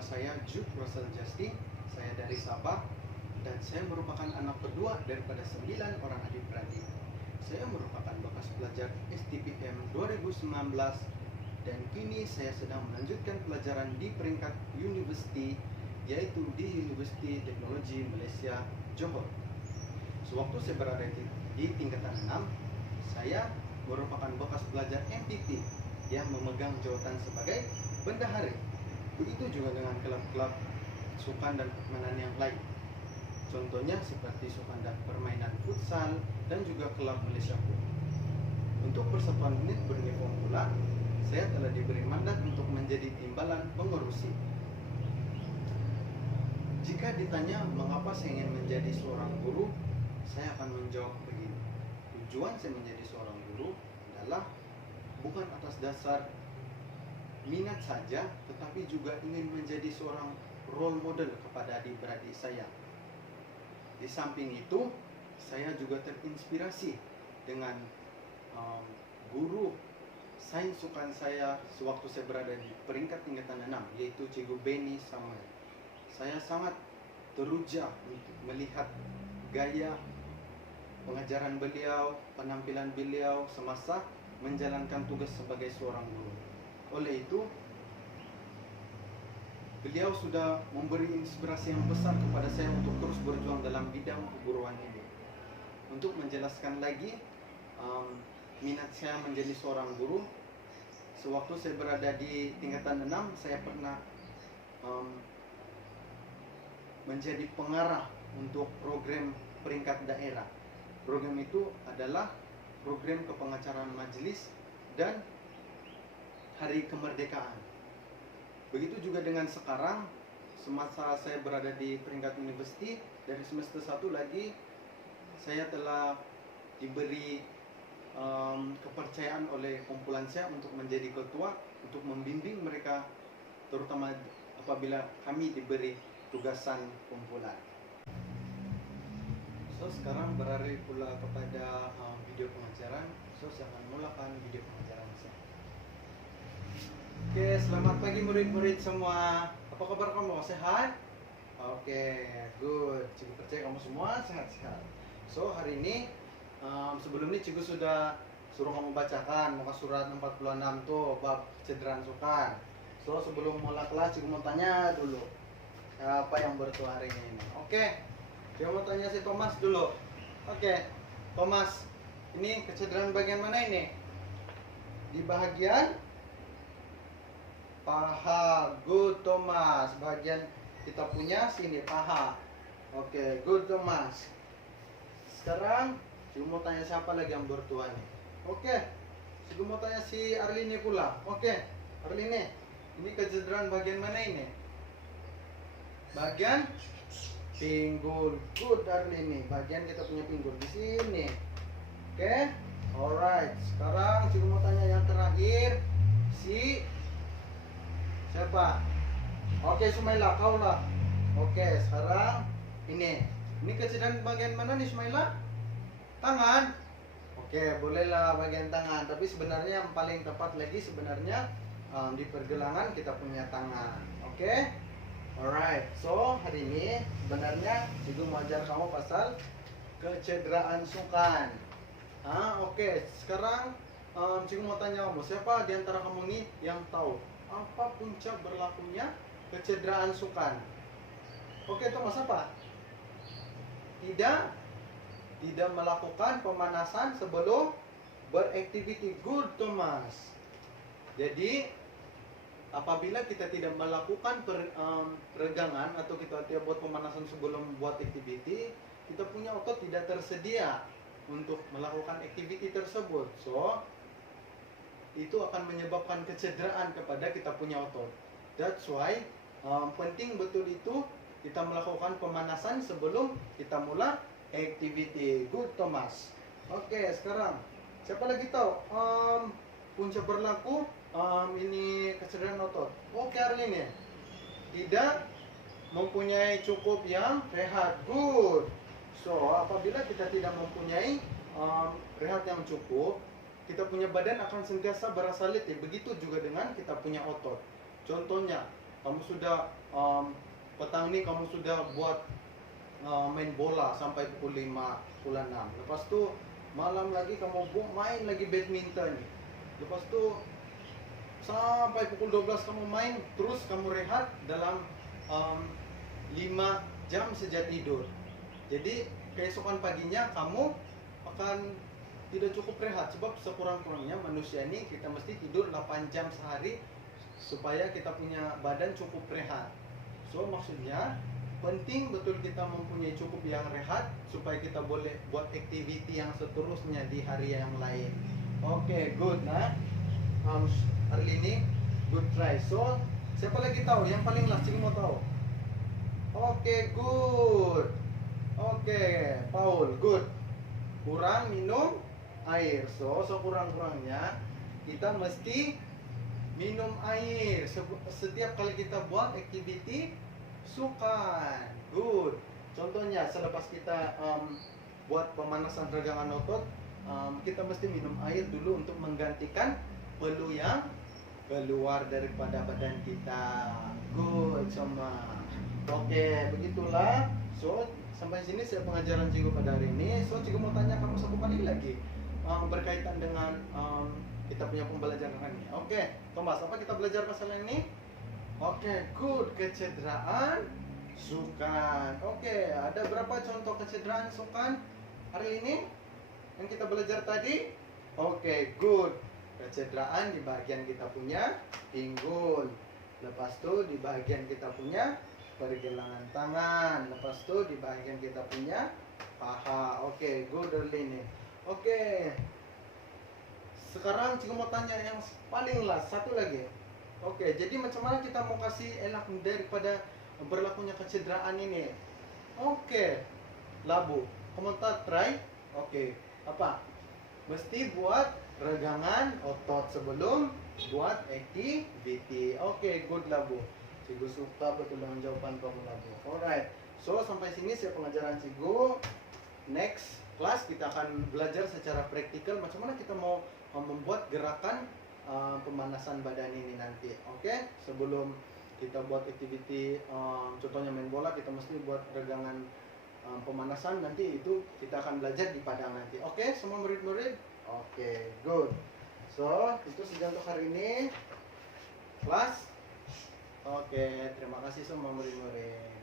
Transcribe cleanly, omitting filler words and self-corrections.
Nama saya Jude Russell Justin, saya dari Sabah, dan saya merupakan anak kedua daripada 9 orang adik-beradik. Saya merupakan bekas pelajar STPM 2019 dan kini saya sedang melanjutkan pelajaran di peringkat university, yaitu di Universiti Teknologi Malaysia, Johor. Sewaktu saya berada di tingkatan 6, saya merupakan bekas pelajar MPP yang memegang jawatan sebagai bendahara. Begitu juga dengan klub-klub sukan dan permainan yang lain. Contohnya seperti sukan dan permainan futsal dan juga klub Malaysia Pun. Untuk persatuan unit beruniform pula, saya telah diberi mandat untuk menjadi timbalan pengurusi. Jika ditanya mengapa saya ingin menjadi seorang guru, saya akan menjawab begini. Tujuan saya menjadi seorang guru adalah bukan atas dasar minat saja, tetapi juga ingin menjadi seorang role model kepada adik-beradik saya. Di samping itu, saya juga terinspirasi dengan guru sains sukan saya sewaktu saya berada di peringkat tingkatan 6, yaitu Cikgu Benny Samuel. Saya sangat teruja untuk melihat gaya pengajaran beliau, penampilan beliau semasa menjalankan tugas sebagai seorang guru. Oleh itu, beliau sudah memberi inspirasi yang besar kepada saya untuk terus berjuang dalam bidang keguruan ini. Untuk menjelaskan lagi minat saya menjadi seorang guru, sewaktu saya berada di tingkatan 6, saya pernah menjadi pengarah untuk program peringkat daerah. Program itu adalah program kepengacaraan majelis dan Hari Kemerdekaan. Begitu juga dengan sekarang, semasa saya berada di peringkat universiti, dari semester 1 lagi saya telah diberi kepercayaan oleh kumpulan saya untuk menjadi ketua, untuk membimbing mereka, terutama apabila kami diberi tugasan kumpulan. So, sekarang beralih pula kepada video pengajaran. So, saya akan mulakan video pengajaran saya. Oke, selamat pagi murid-murid semua. Apa kabar kamu? Sehat? Oke, good. Cikgu percaya kamu semua sehat-sehat. So, hari ini sebelum ini Cikgu sudah suruh kamu bacakan muka surat 46 tuh, bab kecederaan sukan. So, sebelum mulai kelas Cikgu mau tanya dulu, apa yang bertuah hari ini? Oke, Cikgu mau tanya si Thomas dulu. Oke, Thomas, ini kecederaan bagian mana ini? Di bagian paha. Good, Thomas. Bagian kita punya sini paha. Oke, good, Thomas. Sekarang Cikgu mau tanya siapa lagi yang bertuah nih? Oke, Cikgu mau tanya si Arlini pula. Oke, Arlini, ini kecederaan bagian mana ini? Bagian pinggul. Good, Arlini. Bagian kita punya pinggul di sini. Oke, alright. Sekarang Cikgu mau tanya yang terakhir, si siapa? Oke, Sumaila, kau lah. Oke, sekarang ini kecederaan bagian mana nih, Sumaila? Tangan. Oke, bolehlah bagian tangan. Tapi sebenarnya yang paling tepat lagi sebenarnya di pergelangan kita punya tangan. Oke, alright. So, hari ini sebenarnya Cikgu mau ajar kamu pasal kecederaan sukan. Oke, sekarang Cikgu mau tanya kamu, siapa di antara kamu nih yang tahu apa punca berlakunya kecederaan sukan? Oke, Thomas, apa? Tidak melakukan pemanasan sebelum beraktiviti. Good, Thomas. Jadi apabila kita tidak melakukan peregangan atau kita tidak buat pemanasan sebelum buat aktiviti, kita punya otot tidak tersedia untuk melakukan aktiviti tersebut. So, itu akan menyebabkan kecederaan kepada kita punya otot. That's why penting betul itu kita melakukan pemanasan sebelum kita mulai activity. Good, Thomas. Oke, sekarang siapa lagi tahu punca berlaku ini kecederaan otot? Oke, hari ini tidak mempunyai cukup yang rehat. Good. So, apabila kita tidak mempunyai rehat yang cukup, kita punya badan akan sentiasa berasa letih. Begitu juga dengan kita punya otot. Contohnya, kamu sudah petang ini kamu sudah buat main bola sampai pukul 5, pukul 6. Lepas tu malam lagi kamu main lagi badminton. Lepas tu sampai pukul 12 kamu main, terus kamu rehat dalam 5 jam sejak tidur. Jadi keesokan paginya kamu akan tidak cukup rehat, sebab sekurang-kurangnya manusia ini kita mesti tidur 8 jam sehari supaya kita punya badan cukup rehat. So maksudnya penting betul kita mempunyai cukup yang rehat supaya kita boleh buat activity yang seterusnya di hari yang lain. Oke, good. Nah, hari ini good try. So siapa lagi tahu? Yang paling last sini mau tahu? Oke, good. Oke, Paul, good. Kurang minum air. So kurang-kurangnya kita mesti minum air setiap kali kita buat activity sukan. Good. Contohnya selepas kita buat pemanasan regangan otot, kita mesti minum air dulu untuk menggantikan peluh yang keluar daripada badan kita. Good semua. Oke, begitulah. So sampai sini saya pengajaran cikgu pada hari ini. So cikgu mau tanya kamu satu kali lagi berkaitan dengan kita punya pembelajaran hari ini. Oke, Thomas, apa kita belajar masalah ini? Oke, good. Kecederaan sukan. Oke, ada berapa contoh kecederaan sukan hari ini yang kita belajar tadi? Oke, good. Kecederaan di bagian kita punya pinggul. Lepas itu di bagian kita punya pergelangan tangan. Lepas itu di bagian kita punya paha. Oke, good early nih. Oke. Sekarang cikgu mau tanya yang paling last, satu lagi. Oke, jadi macam mana kita mau kasih elak daripada berlakunya kecederaan ini? Oke, Labu, kamu tak try? Oke, apa? Mesti buat regangan otot sebelum buat activity. Oke, good Labu. Cikgu suka betul dengan jawaban kamu Labu. Alright, so sampai sini saya pengajaran cikgu. Next kelas kita akan belajar secara praktikal macam mana kita mau membuat gerakan pemanasan badan ini nanti. Oke, sebelum kita buat activity, contohnya main bola, kita mesti buat regangan pemanasan. Nanti itu kita akan belajar di padang nanti. Oke, semua murid-murid. Oke, good. So itu saja untuk hari ini kelas. Oke, terima kasih semua murid-murid.